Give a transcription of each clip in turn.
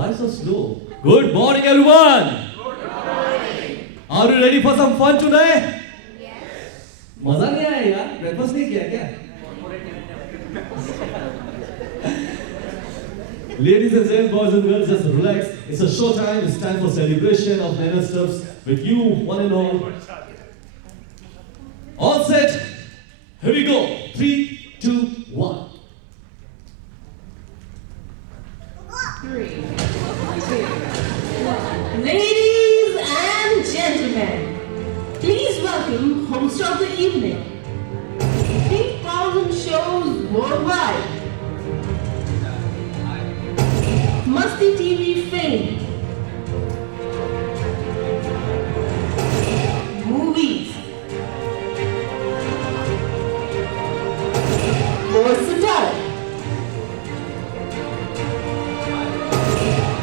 Why so slow? Good morning, everyone. Good morning. Are you ready for some fun today? Yes. मजा नहीं आया यार? Breakfast नहीं किया क्या? Ladies and gents, boys and girls, just relax. It's a show time. It's time for celebration of Leonard Stubbs with you, one and all. All set. Here we go. 3, 2, 1. 3, 2, 1. Ladies and gentlemen, please welcome host of the evening, 3,000 shows worldwide, Masti TV fame, movies, versatile,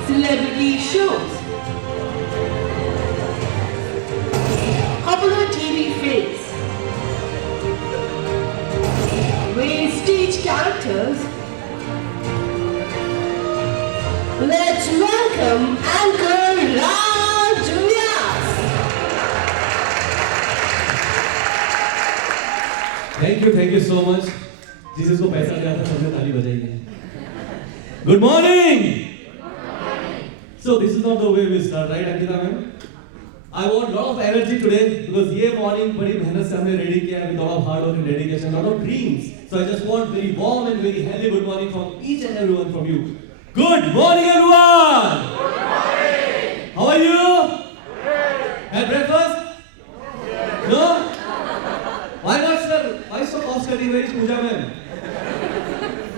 celebrity shows, popular TV face, main stage characters. Let's welcome Anchor Raj Vyas. Thank you so much. जिसको पैसा दिया था सबने ताली बजाई. Good morning. So this is not the way we start, right, Ankita ma'am? I want lot of energy today because ये morning बड़ी मेहनत से हमने ready किया with lot of hard work and dedication, lot of dreams. So I just want very warm and very healthy good morning from each and everyone from you. Good morning, everyone. Good morning. How are you? Good. Had breakfast? Yes. No? Why not, sir? Why so cost cutting very Pooja ma'am?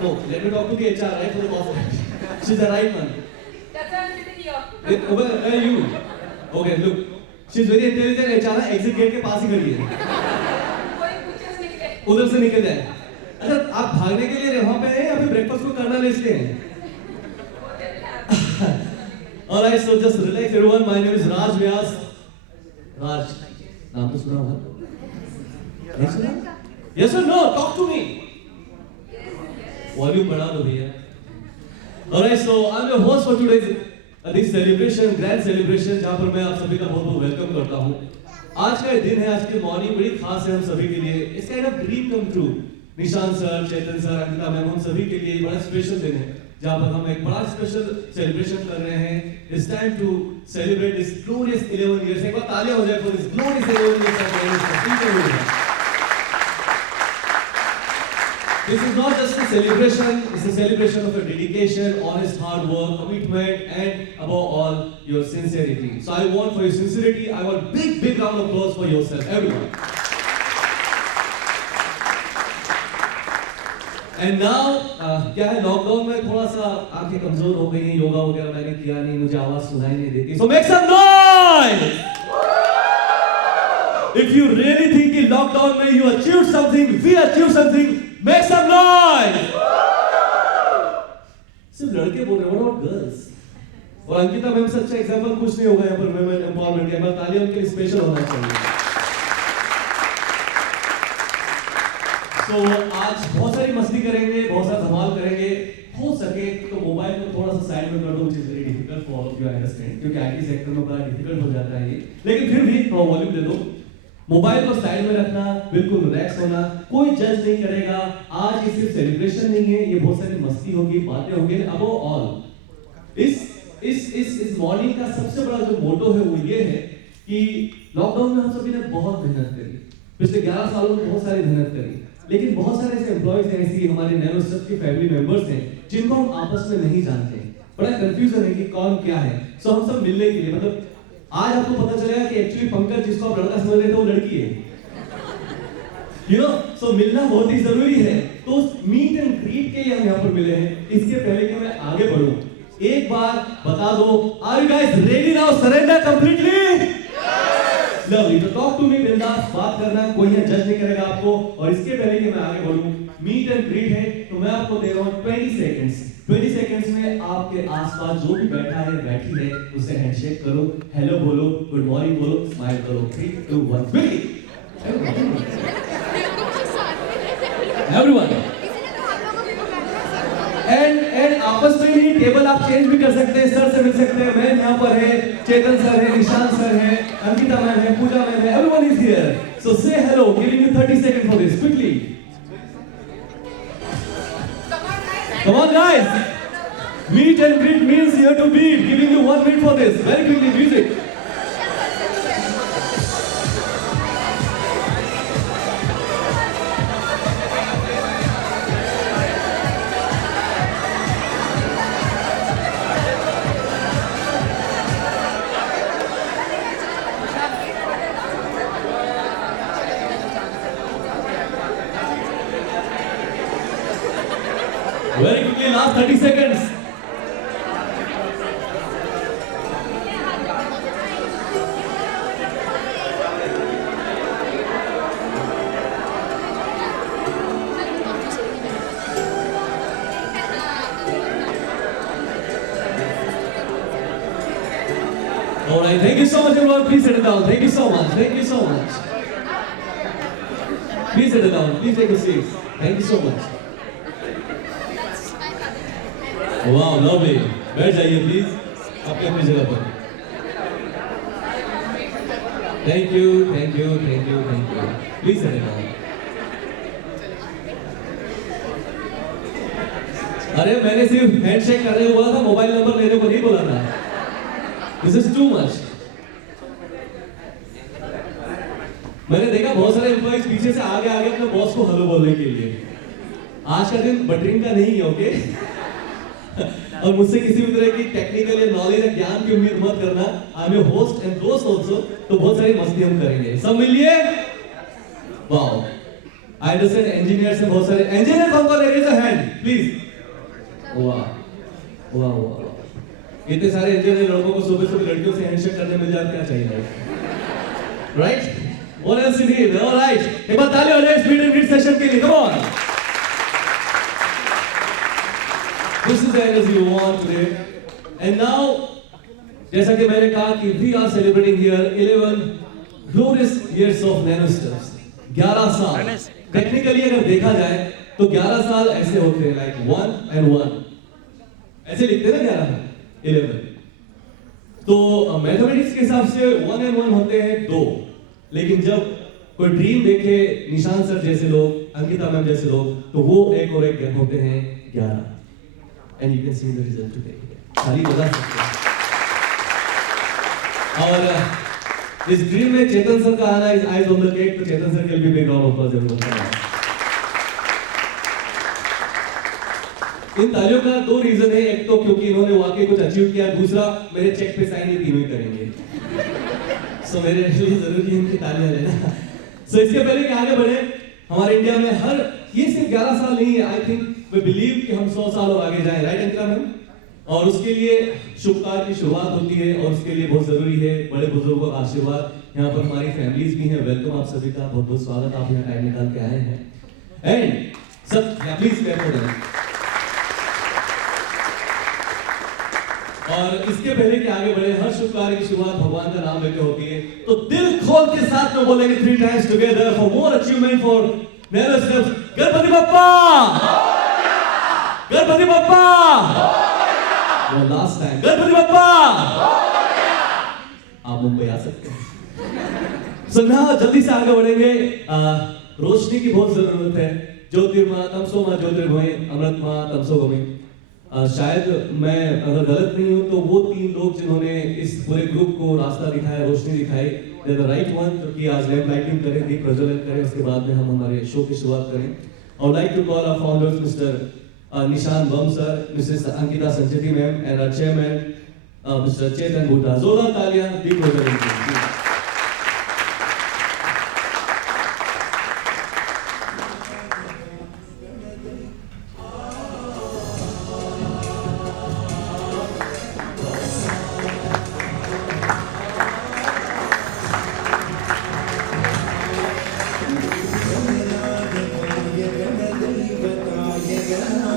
No, let me talk to the HR, right, for the cost cutting. She's the right one. That's why I'm sitting here. Where are you? Okay, look. She's very intelligent. HR exit gate के पास ही खड़ी है. कोई पीछे से निकले. उधर से निकल जाए. अच्छा, आप भागने के लिए वहाँ पे हैं या फिर ब्रेकफास्ट को करना ले इसलिए हैं? Alright, so just relax everyone. My name is Raj Vyas. Raj, नाम तो सुना होगा? नहीं सुना? Yes or no? Talk to me. Volume बढ़ा दो भैया. Alright, so I'm your host for today's this celebration, grand celebration, जहाँ पर मैं आप सभी का बहुत वेलकम करता हूँ. आज का दिन है, आज की मॉर्निंग बड़ी खास है हम सभी के लिए. It's kind of dream come true. Nishant sir, Chetan sir, Ankita ma'am, हम सभी के लिए बड़ा स्पेशल दिन है. जहाँ पर हम एक बड़ा स्पेशल सेलिब्रेशन कर रहे हैं. It's time to celebrate this glorious 11 years. एक बार तालियां हो जाए for this glorious 11 years of Leonard. This is not just a celebration, it's a celebration of your dedication, honest hard work, commitment, and above all, your sincerity. So I want for your sincerity, I want big round of applause for yourself, everyone. And now, क्या है lockdown में थोड़ा सा आंखें कमजोर हो गई हैं, योगा वगैरह मैंने किया नहीं, मुझे आवाज सुनाई नहीं देती. So make some noise! If you really think in lockdown में you achieved something, we achieved something, make some noise! सिर्फ लड़के बोल रहे हैं, what about girls? और अंकिता मैम से अच्छा एग्जाम्पल कुछ नहीं होगा यहाँ पर women empowerment के. तालियां उनके लिए स्पेशल होना चाहिए. तो आज बहुत सारी मस्ती करेंगे, बहुत सारा धमाल करेंगे. हो सके तो मोबाइल को थोड़ा सा साइड में कर दो, which is very difficult for all of you, I understand, क्योंकि आईटी सेक्टर में बड़ा डिफिकल्ट हो जाता है ये. लेकिन फिर भी थोड़ा वॉल्यूम दे दो. मोबाइल को साइड में रखना, बिल्कुल रिलैक्स होना, कोई जज नहीं करेगा. आज ये सिर्फ सेलिब्रेशन नहीं है, ये बहुत सारी मस्ती होगी, बातें होंगी. अबव ऑल इस मॉर्निंग का सबसे बड़ा जो मोटो है वो ये है कि लॉकडाउन में हम सभी ने बहुत मेहनत करी. पिछले 11 सालों में बहुत सारी मेहनत करी. लेकिन बहुत सारे ऐसे एम्प्लॉइज हैं, ऐसी हमारे नैनो स्टफ के फैमिली मेंबर्स हैं जिनको हम आपस में नहीं जानते. बड़ा कंफ्यूजन है कि कौन क्या है. सो हम सब मिलने के लिए, मतलब आज आपको पता चलेगा कि एक्चुअली पंकज जिसको आप लड़का समझ रहे थे वो लड़की है. यू नो, सो मिलना बहुत ही जरूरी है. तो मीट एंड ग्रीट के लिए हम यहाँ पर मिले हैं. इसके पहले कि मैं आगे बढ़ूं, एक बार बता दो, are you guys ready now? Surrender completely? Lovely. तो टॉक टू मी, बिंदास बात करना, कोई यहाँ जज नहीं करेगा आपको. और इसके पहले कि मैं आगे बढ़ूं, मीट एंड ग्रीट है, तो मैं आपको दे रहा हूँ 20 सेकंड्स. 20 सेकंड्स में आपके आसपास जो भी बैठा है, बैठी है, उसे हैंडशेक करो, हेलो बोलो, गुड मॉर्निंग बोलो, स्माइल करो. 3, 2, 1, everyone. एंड आपस में ही टेबल आप चेंज भी कर सकते हैं, सर से मिल सकते हैं। मैम यहाँ पर है, चेतन सर है, निशांत सर है, अंकिता मैम है, पूजा मैम है, एवरीवन इज हियर। सो से hello, giving you 30 seconds for this quickly. Come on guys. Meet and greet means here to beat. Giving you 1 minute for this. Very quickly, music. Very quickly, last 30 seconds. All right, thank you so much, everyone. Please sit down. Thank you so much. Thank you so much. Please sit down. Please take a seat. Thank you so much. Wow, lovely. बैठ जाइए please अपनी अपनी जगह पर। Thank you, thank you, thank you, thank you. Please sit down. अरे मैंने सिर्फ handshake करने को बोला था, मोबाइल नंबर लेने को नहीं बोला था। This is too much. मैंने देखा बहुत सारे एम्प्लॉइज पीछे से आगे आगे अपने बॉस को हेलो बोलने के लिए। आज का दिन बटरिंग का नहीं है, ओके? और मुझसे किसी भी तरह की टेक्निकल या नॉलेज या ज्ञान की उम्मीद मत करना। I am your host and दोस्त आल्सो, तो बहुत सारी मस्ती हम करेंगे। सब मिलिए। वाओ, आई अंडरस्टैंड इंजीनियर्स में बहुत सारे इंजीनियर कौन कौन है? Raise a hand please. वाह वाह वाह, इतने सारे इंजीनियर लड़कों को सुबह सुबह लड़कियों से हैंडशेक करने मिल जाए, क्या चाहिए? Right? What else you need? Alright, एक बार ताली हो जाए स्पीड एंड ग्रिड सेशन के लिए। Come on. This is the energy you want today. And now, जैसा कि मैंने कहा कि we are celebrating here 11 glorious years of NanoSteps. 11 साल। Technically अगर देखा जाए तो 11 साल ऐसे होते हैं, like 1 and 1. ऐसे लिखते हैं ना 11, 11. तो मैथमेटिक्स के हिसाब से 1 and 1 होते हैं 2. लेकिन जब कोई ड्रीम देखे निशांत सर जैसे लोग, अंकिता मैम जैसे लोग, तो वो एक और एक होते हैं 11. And you can see the result today. खाली बता सकते हैं। और इस ड्रीम में चेतन सर का आना is eyes on the cake, तो चेतन सर के लिए भी बिग राउंड ऑफ अप्लॉज जरूर करना। इन तालियों का 2 रीजन है। एक तो क्योंकि इन्होंने वाकई कुछ अचीव किया, दूसरा मेरे चेक पे साइन ये तीनों ही करेंगे। सो मेरे लिए जरूरी है इनकी तालियां लेना। सो इसके पहले कि आगे बढ़े, हमारे इंडिया में हर ये सिर्फ 11 साल नहीं है, आई थिंक वी बिलीव कि हम 100 साल और आगे जाएं, राइट अंकिता मैम? और उसके लिए शुभ कार्य की शुरुआत होती है और उसके लिए बहुत जरूरी है बड़े बुजुर्गों का आशीर्वाद। यहाँ पर हमारी फैमिलीज भी हैं। वेलकम आप सभी का, बहुत बहुत स्वागत, आप यहाँ टाइम निकाल के आए हैं। एंड सब प्लीज क्लैप फॉर देम। और इसके पहले कि आगे बढ़े, हर शुभ कार्य की शुरुआत भगवान का नाम लेके होती है, तो दिल खोल के साथ में बोलेंगे 3 times together for more achievement for NanoSteps। Ganpati Bappa, Ganpati Bappa, वो लास्ट टाइम, गणपति बप्पा। आप मुंबई आ सकते हैं। सुनना, जल्दी से आगे बढ़ेंगे। रोशनी की बहुत जरूरत है। ज्योतिर्मा तमसो मा ज्योतिर्मय, अमृतमा तमसो गमय। शायद मैं अगर गलत नहीं हूं तो वो 3 लोग जिन्होंने इस पूरे ग्रुप को रास्ता दिखाया, रोशनी दिखाई, दे द राइट वन, जो कि आज लैंप लाइटिंग करें, दीप प्रज्वलित करें, उसके बाद में हम हमारे शो की शुरुआत करें। और like to call our founders Mr Nishant Bam sir, Mrs Ankita Sancheti ma'am and our chairman Mr Chetan Boota. जोरदार तालियां दीप प्रज्वलित के लिए।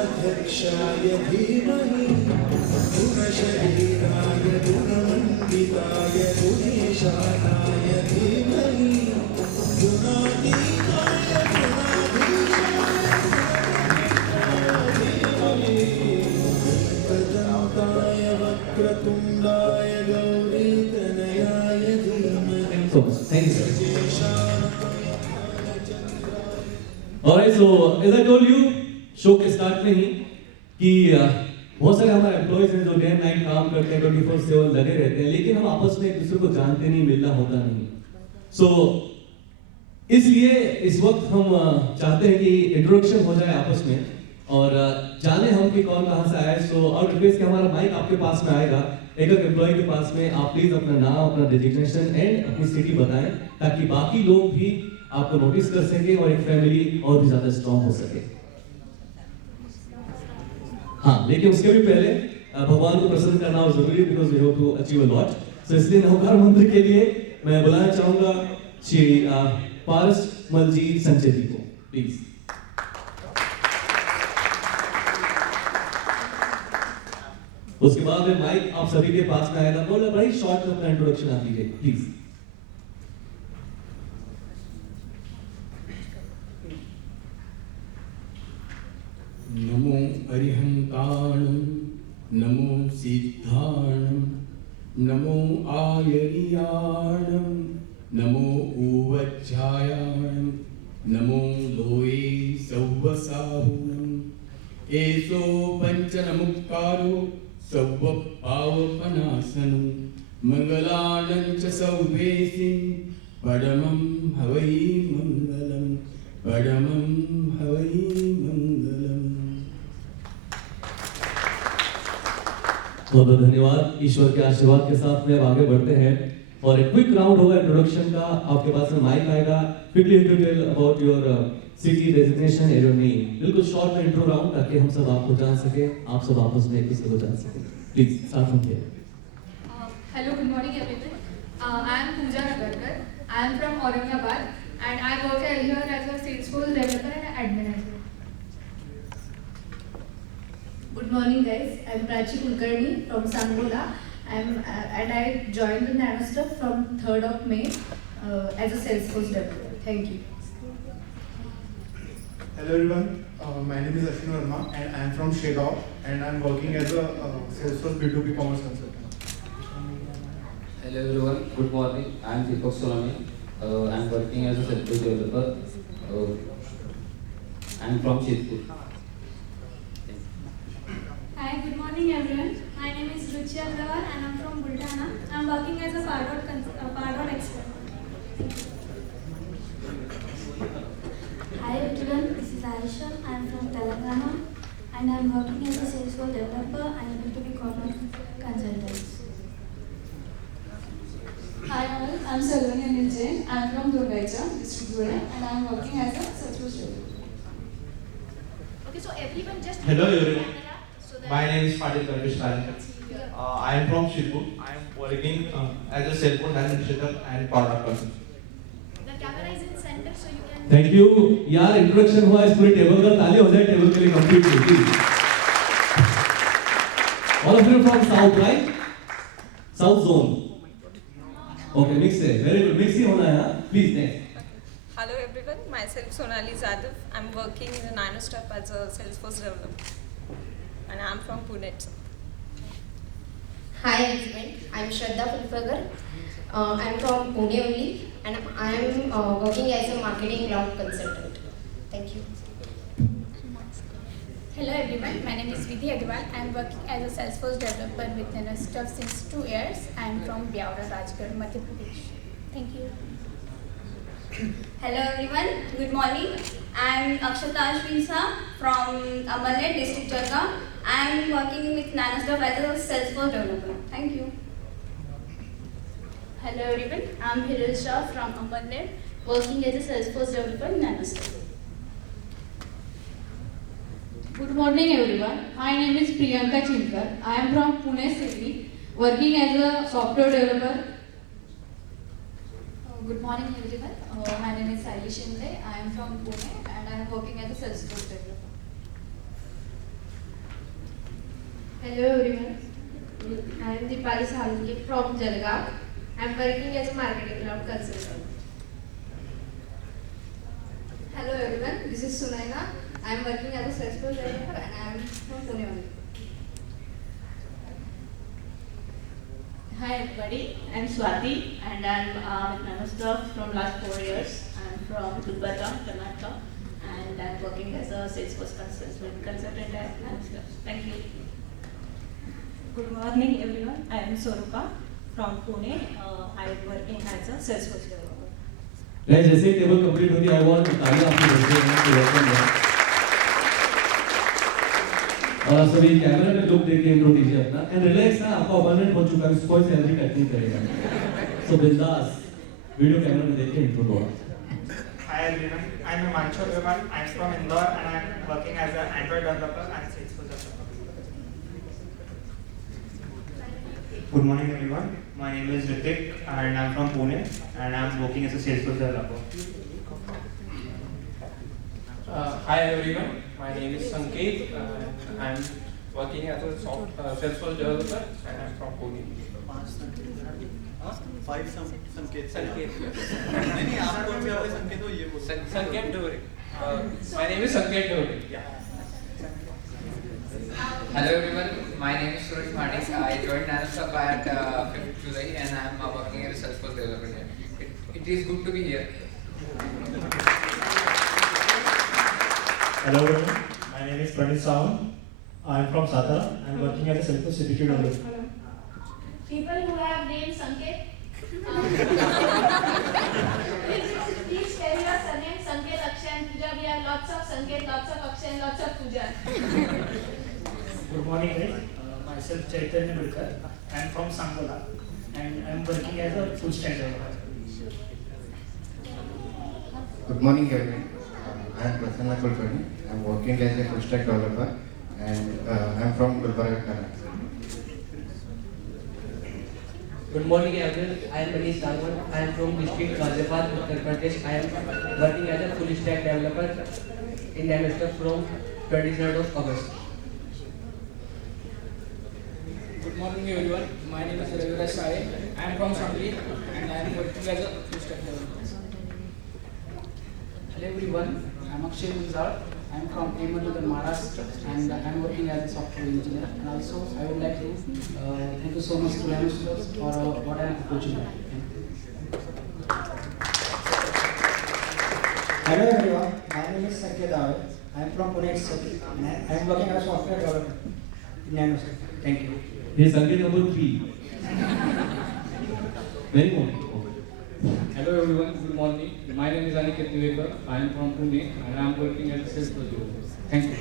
अध्यक्षाय धीमहि गुणशरीराय गुणमण्डिताय गुणेशानाय धीमहि गुणातीताय गुणाधीशाय धीमहि so much. Thank you, sir. Alright, so as I told you, show के स्टार्ट में ही कि बहुत सारे हमारे एम्प्लॉयज हैं जो डे एंड नाइट काम करते हैं 24/7 लगे रहते हैं, लेकिन हम आपस में एक दूसरे को जानते नहीं, मिलना होता नहीं. सो इसलिए इस वक्त हम चाहते हैं कि इंट्रोडक्शन हो जाए आपस में और जाने हम कि कौन कहाँ से आया. सो और रिक्वेस्ट कि हमारा माइक आपके पास में आएगा, एक एम्प्लॉय के पास में आप प्लीज अपना नाम, अपना डेजिग्नेशन एंड अपनी सिटी बताएं ताकि बाकी लोग भी आपको नोटिस कर सके और एक फैमिली और भी ज्यादा स्ट्रॉन्ग हो सके. हाँ, लेकिन उसके भी पहले भगवान को प्रसन्न करना और जरूरी, because we have to achieve a lot. So इसलिए नवकार मंत्र के लिए मैं बुलाना चाहूंगा श्री पारस मलजी संजय जी को, प्लीज. उसके बाद में माइक आप सभी के पास में आएगा. बोला बड़ी शॉर्ट में अपना इंट्रोडक्शन आप लीजिए प्लीज. नमो अरिहंताणं, नमो सिद्धाणं, नमो आयर्याणं, नमो उवच्छायाणं, नमो लोये सौवसाहुणं. एषो पञ्चनमुक्तारो सौवपावपनाशनं, मङ्गलानं च सौवेसिं परमं हवै मङ्गलं, परमं हवै मङ्गलम्. बहुत बहुत धन्यवाद. ईश्वर के आशीर्वाद के साथ में अब आगे बढ़ते हैं और एक क्विक राउंड होगा इंट्रोडक्शन का. आपके पास में माइक आएगा. Quickly you tell about your city, designation and your name. बिल्कुल शॉर्ट में इंट्रो राउंड ताकि हम सब आपको जान सके, आप सब आपस में एक दूसरे को जान सके. Please start from here. Hello, good morning everyone. I am Pooja Nagarkar. I am from Aurangabad and I work here as a Salesforce developer and admin as well. Good morning, guys. I'm Prachi Kulkarni from Sangola. And I joined the NanoStuff from 3rd of May as a Salesforce developer. Thank you. Hello everyone, my name is Ashwin Verma and I am from Shegao and I am working as a Salesforce B2B commerce consultant. Hello everyone, good morning. I am Deepak Solani. I am working as a Salesforce developer. I am from Shitpur. Hi, good morning everyone. My name is Ruchi Agrawal and I'm from Buldana. I'm working as a Pardot expert. Hi everyone, this is Aisha. I'm from Telangana and I'm working as a Salesforce developer and B2B commerce consultant. Hi all, I'm Saloni Anil Jain. I'm from Durgaita, district Gure, and I'm working as a Salesforce developer. Okay, so everyone just Hello everyone, so that my name is Fadil Parvesh Taran. I am from Shirpur. I am working as a Salesforce administrator and product person. the camera is in center so you can thank you यार. Introduction हुआ इस पूरे table का. ताली हो जाए table के लिए कंप्लीट होगी. All of you from south, right? South zone. Okay, mix है. Very good. मिक्स ही होना है. Please next. Hello everyone, myself Sonali Zadav. I'm working in the NanoStuff as a Salesforce developer and I'm from Pune. Hi everyone, I'm Shraddha Pulpagar. I'm from Pune only and I'm working as a marketing cloud consultant. Thank you. Hello everyone, my name is Vidhi Agrawal. I am working as a Salesforce developer with NanoStuff since 2 years. I am from Biawra, Rajgarh, Madhya Pradesh. Thank you. Hello everyone, good morning. I'm Akshata Ashwinsa from Amalner district Jalgaon. I'm working with NanoStuff as a Salesforce developer. Thank you. Hello everyone, I'm Hiril Shah from Amarner, working as a Salesforce developer in NanoStuff. Good morning everyone. My name is Priyanka Chinkar. I am from Pune city, working as a software developer. Good morning everyone. My name is Sally Shinde. I am from Pune and I am working as a Salesforce developer. Hello everyone, I am Deepali Salgi from Jalgaon. I am working as a marketing cloud consultant. Hello everyone, this is Sunaina. I am working as a Salesforce developer and I am from Pune only. Hi everybody, I'm Swati and I'm with Nanostuff from last 4 years. I'm from Gulbarga, Karnataka, and I'm working as a Salesforce consultant at Nanostuff. Thank you. Good morning everyone, I am Sorupa from Pune. I am working as a Salesforce developer. Guys, जैसे ही table complete होती है, I want तालियां आपके बजते हैं तो welcome है। और आप सभी कैमरा में लुक देख के इंट्रो दीजिए अपना एंड रिलैक्स ना, आपका अपोनेंट हो चुका है, कोई सैलरी कट नहीं करेगा, सो बिंदास वीडियो कैमरा में देख के इंट्रो दो। Hi everyone, I'm Himanshu Agarwal. I'm from Indore and I'm working as an Android developer and Salesforce developer. Good morning everyone, my name is Ritik and I'm from Pune and I'm working as a Salesforce developer. Hi everyone, my name is Sanket. I'm working as a Salesforce developer and I'm from Pune. Sanket, yes. नहीं आप कौन से वाले संकेत हो ये बोलो। Sanket Dore. My name is Sanket Dore. Yeah. Hello everyone, my name is Suresh Manik. I joined Nanostuff at 5th July and I am working as a Salesforce developer here. It is good to be here. Hello everyone, my name is Pranit Sawant. I am from Satara. I am working as a Salesforce Certificate developer. People who have named Sanket, please tell your surname Sanket, Akshay and Pooja. We have lots of Sanket, lots of Akshay and lots of Pooja. Good morning guys, myself Chaitanya Mulkar. I am from Sangola and I am working as a full stack developer. Good morning everyone, I am Prasanna Kulkarni. I am working as a full stack developer and I am from Gulbarga, Karnataka. Good morning everyone, I am Manish Sarwan. I am from district Ghaziabad, Uttar Pradesh. I am working as a full stack developer in Nanostuff from 23rd of August. Good morning everyone, my name is Raviraj Sare. I am from Sangli and I am working as a full stack developer. Hello everyone, I am Akshay Munzar. I am from Ahmednagar, Maharashtra and I am working as a software engineer. And also I would like to thank you so much to Nanostuff for what an opportunity. Hello everyone, my name is Sanket Dave. I am from Pune itself and I am working as a software developer in Nanostuff. Thank you. This is Sanket number 3. Very good. Hello everyone, good morning. My name is Aniket Nivekar. I am from Pune and I am working as a Salesforce developer. Thank you.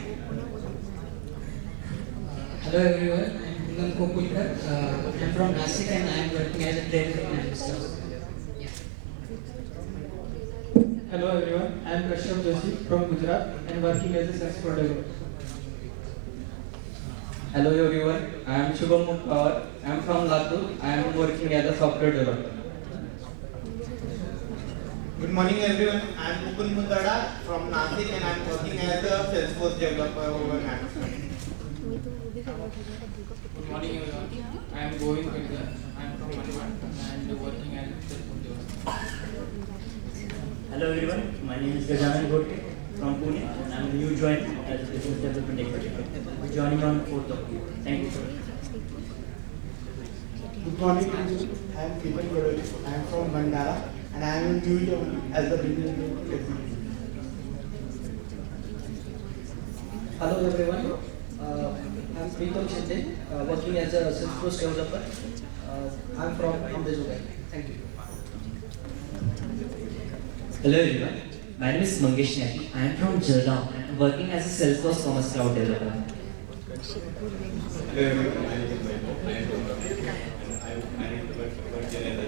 Hello everyone, I am Kunal Kopulkar. I am from Nasik and I am working as a trainer in Nanostuff. Hello everyone, I am Kashyap Joshi from Gujarat and working as a Salesforce developer. Hello everyone, I am Shubham Mukkawar. I am from Latur. I am working as a software developer. Good morning everyone, I am Mukund Mundada from Nasik and I am working as a Salesforce developer over Nanostuff. Good morning everyone, I am Govind Kedkar. I am from Manipur and working as a Salesforce developer. Hello everyone, my name is Gajanan Godke from Pune and I am a new joiner as a business development executive. I am joining on 4th of May. Thank you sir. Good morning, I am Ketan Godoli. I am from Bandara and I am new as a business development executive. Hello everyone, I am Pritam Shinde, working as a Salesforce developer. I am from Ambezugai. Thank you. Hello everyone, my name is Mangesh Naki. I am from Jalgaon and I am working as a Salesforce Commerce Cloud developer. Hello everyone, my name is Vaibhav. I am from Rajasthan and I am working as a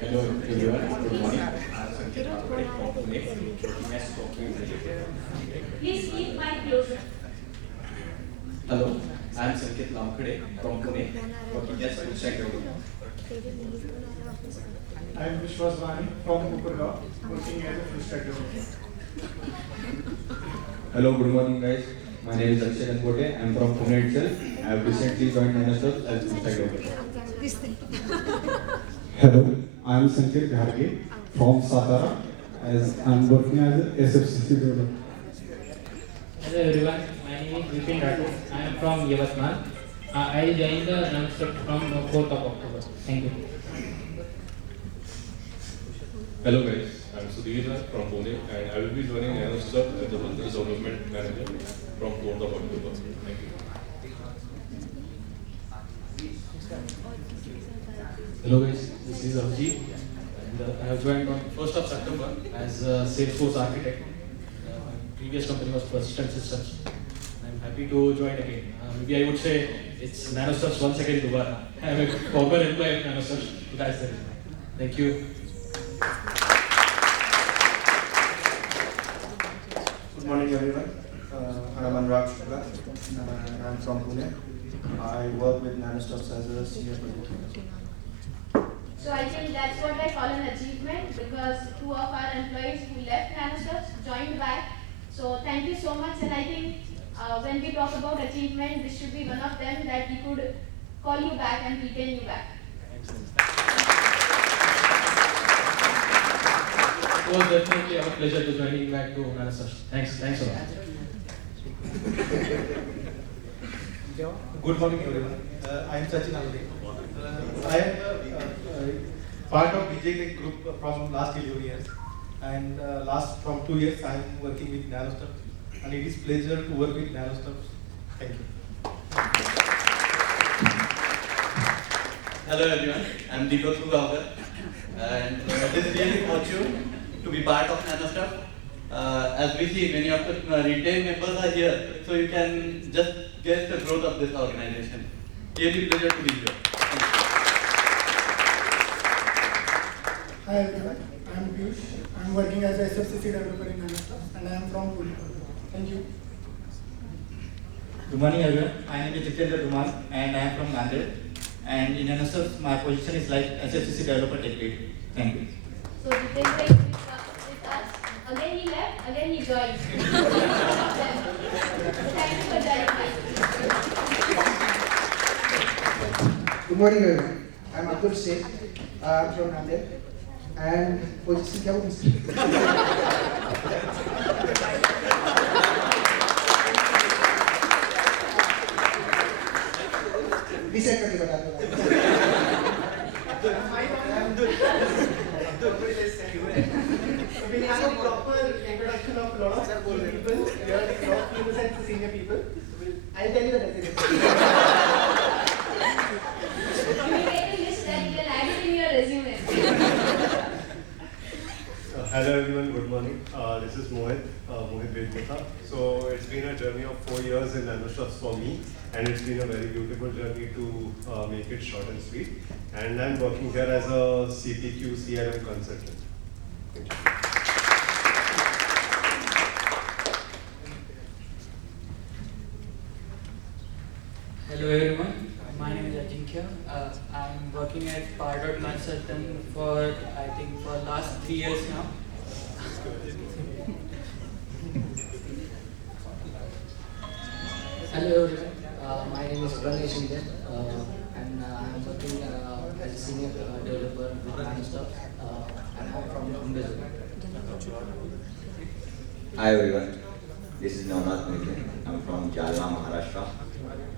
Hello everyone, good morning. I am Sanket Lamkhade from Pune, working as software engineer. Please keep mic closer. Hello, I am Sanket Lamkhade from Pune, working as full stack developer. I am Vishwas Rani from Gulbarga, working as a full stack developer. Hello, good morning guys. My name is Akshay Gangote. I am from Pune itself. I have recently joined Nanostuff as full stack developer. Hello, I am Sanket Gharge from Satara as I am working as a SFCC developer. Hello everyone, my name is Vipin Rathod. I am from Yavatmal. I joined the Namaskar from 4th of October. Thank you. Hello guys, I'm Sudhir from Pune and I will be joining NanoStub as the Business Development Manager from 4th of October. Thank you. Hello guys, this is Abhijit and I have joined on 1st of September as a Salesforce architect. My previous company was Persistent Systems. I'm happy to join again. Maybe I would say it's NanoStubs once again Dubai. I am a former employee of NanoStubs. That's the reason. Thank you. Good morning everyone. I'm Anurag Shukla. I'm from Pune. I work with NanoStubs as a senior project manager. So I think that's what I call an achievement because 2 of our employees who left NanoStubs joined back. So thank you so much, and I think when we talk about achievement, this should be one of them that we could call you back and retain you back. It was definitely our pleasure to joining back to NanoStubs. Thanks a lot. Good morning everyone. I am Sachin Alade. I am part of DJ Tech group from last 11 years and from 2 years I am working with NanoStubs and it is pleasure to work with NanoStubs. Thank you. Hello everyone, I am Deepak Sugawkar and it is really fortune to be part of NanoStubs. As we see, many of the retail members are here, so you can just guess the growth of this organization. Really pleasure to be here. Hi everyone, I am Piyush. I am working as a SFCC developer in NanoStubs and I am from Pune. Thank you. Good morning everyone. My name is Jitendra Dhumal and I am from Nanded. And in NanoStubs, my position is like SFCC developer tech lead. Thank you. So Jitendra is with us. Again he left, again he joined. Thank you for joining us. Good morning everyone. I am Abdul Sheikh. I am from Nanded. And position क्या बोल Reset करके बता दो. We have a proper introduction of a lot of people. We are the top people and senior people. I'll tell you the recipe. You will get a list that you can add it in your resume. Hello everyone, good morning. This is Mohit Vedmutha. So it's been a journey of 4 years in NanoStubs for me, and it's been a very beautiful journey to make it short and sweet. And I'm working here as a CPQ CRM consultant. Thank you. Hello everyone, my name is Ajinkya. I'm working as Pardot consultant for I think for last 3 years now. Hello everyone, my name is Pranesh Indian and I'm working as a senior developer with NanoStubs and I'm from Mumbai. Hi everyone, this is Navnath Nitin. I'm from Jalna, Maharashtra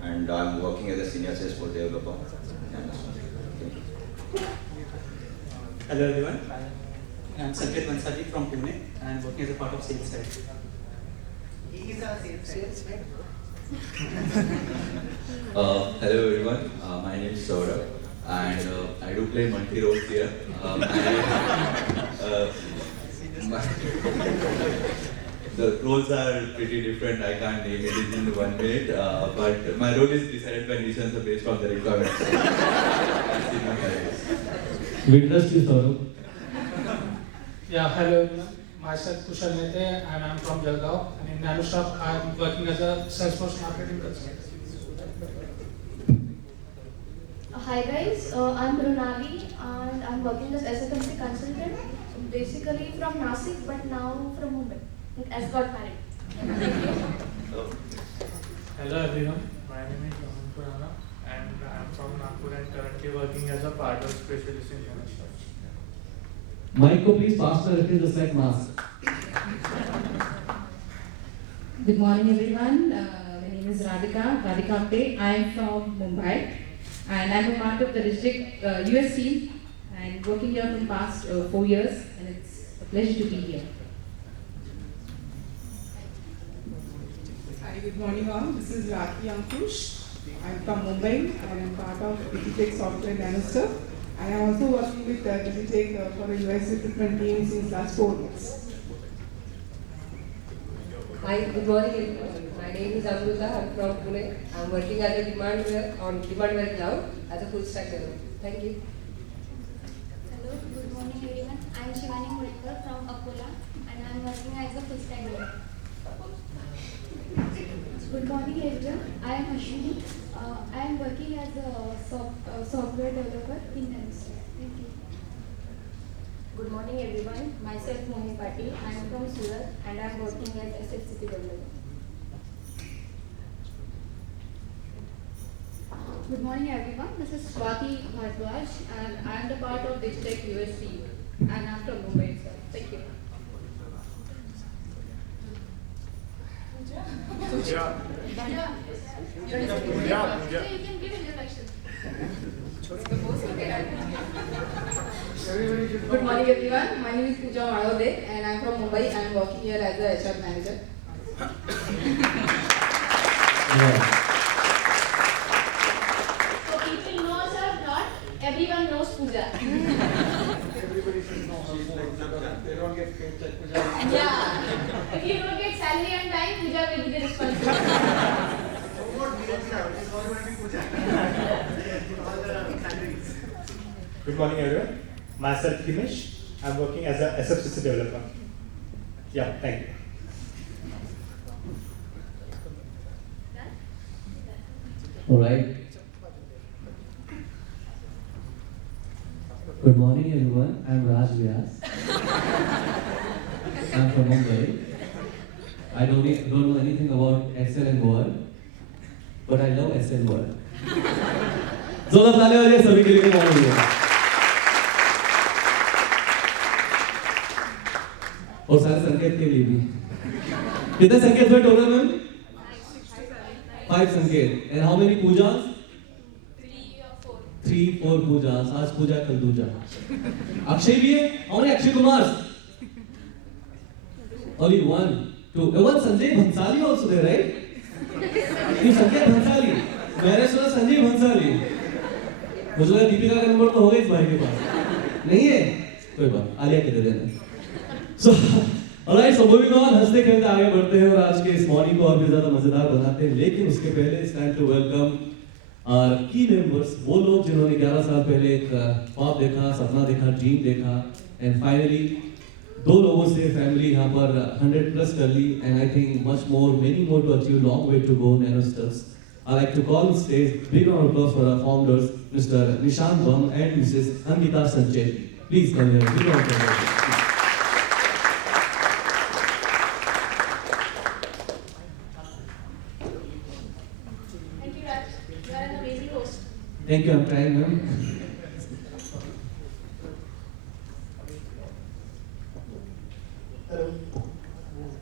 and I'm working as a senior Salesforce developer. Hello everyone, I'm Sanket Bansali from Pune and I'm working as a part of sales side. He is our sales head. Hello everyone, my name is Saurabh and I do play multi roles here. The roles are pretty different, I can't name it in 1 minute, but my role is decided by Nishan based on the requirements. We trust you, Saurabh. Yeah, hello everyone. Myself Kushal Mehte and I'm from Jalgaon. And in NanoStubs, I'm working as a Salesforce marketing consultant. Hi guys, I'm Brunali and I'm working as SFMC consultant, basically from Nasik but now from Mumbai. Like as got married. Hello everyone, my name is Raman Purana and I'm from Nagpur and currently working as a part of specialist in NanoStubs. Mic को please pass में रखें just like mask. Good morning, everyone. My name is Radhika Apte. I am from Mumbai, and I'm a part of the district US team, and working here for the past 4 years, and it's a pleasure to be here. Hi, good morning all. This is Rakhi Ankush. I'm from Mumbai and I'm part of Digitech Software Nanostuff. And I'm also working with Digitech for a US recruitment team since last 4 years. Hi, good morning everyone. My name is Amruta. I'm from Pune. I'm working as a Demandware Cloud as a full stack developer. Thank you. Hello, good morning everyone. I am Shivani Mulkar from Akola and I am working as a full stack developer. Good morning everyone. I am Ashwini. I am working as a software developer in Nanostuff. Thank you. Good morning everyone. Myself Momi Patil. I am from Surat and I am working as SFCP developer. Good morning everyone. This is Swati Bhardwaj and I am the part of Digitech US team and I am from Mumbai itself. Thank you. Pooja. You can give introduction. Good morning everyone. My name is Pooja Malode and I am from Mumbai and I am working here as a HR manager. So people knows or not, everyone knows Pooja. Everybody should know her phone. They don't get paid like Pooja. Yeah. If you don't get salary on time, Pooja will be the responsibility. Good morning everyone. Myself Himesh. I'm working as a SFCC developer. Yeah, thank you. Alright. Good morning everyone. I'm Raj Vyas. I'm from Mumbai. I don't know anything about Excel and Word, but I love Excel and Word. जोरदार ताली हो जाए सभी के लिए मौजूद है। और सारे संकेत के लिए भी। कितने संकेत हुए टोटल में? 5 संकेत. And how many pujas? 3-4 pujas. आज पूजा कल दूजा. अक्षय भी है? How many Akshay Kumars? Only 1, 2. One Sanjay Bhansali also there, right? You संकेत Bhansali. मैंने सुना संजय भंसाली. मुझे लगा दीपिका का नंबर तो होगा इस भाई के पास. नहीं है? कोई बात. आलिया के दे देना. So, alright, so moving on, हंसते खेलते आगे बढ़ते हैं और आज के इस मॉर्निंग को और भी ज़्यादा मज़ेदार बनाते हैं. लेकिन उसके पहले it's time to welcome our key members, वो लोग जिन्होंने 11 साल पहले एक ख्वाब देखा, सपना देखा, ड्रीम देखा, and finally 2 लोगों से फैमिली यहाँ पर 100+ कर ली, and I think much more, many more to achieve, long way to go, Nanostuff. I'd like to call on stage, big round of applause for our founders, Mr. Nishant Bam and Mrs. Angita Sanchet. Please come here, big round of applause. Thank you, Raj. You are an amazing host. Thank you, I'm trying, ma'am.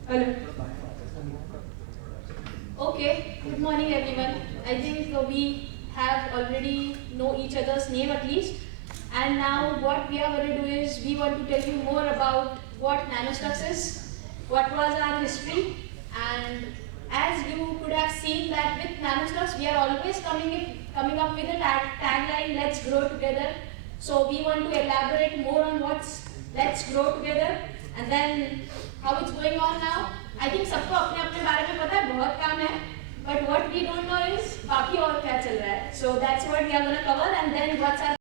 Hello. Okay, good morning everyone. I think we have already know each other's name at least. And now what we are going to do is we want to tell you more about what Nanostuff is, what was our history, and as you could have seen that with Nanostuff we are always coming up with a tagline, let's grow together. So we want to elaborate more on what's let's grow together and then how it's going on now. I think सबको अपने अपने बारे में पता है, बहुत काम है, but what we don't know is बाकी और क्या चल रहा है. So that's what we are going to cover and then what's our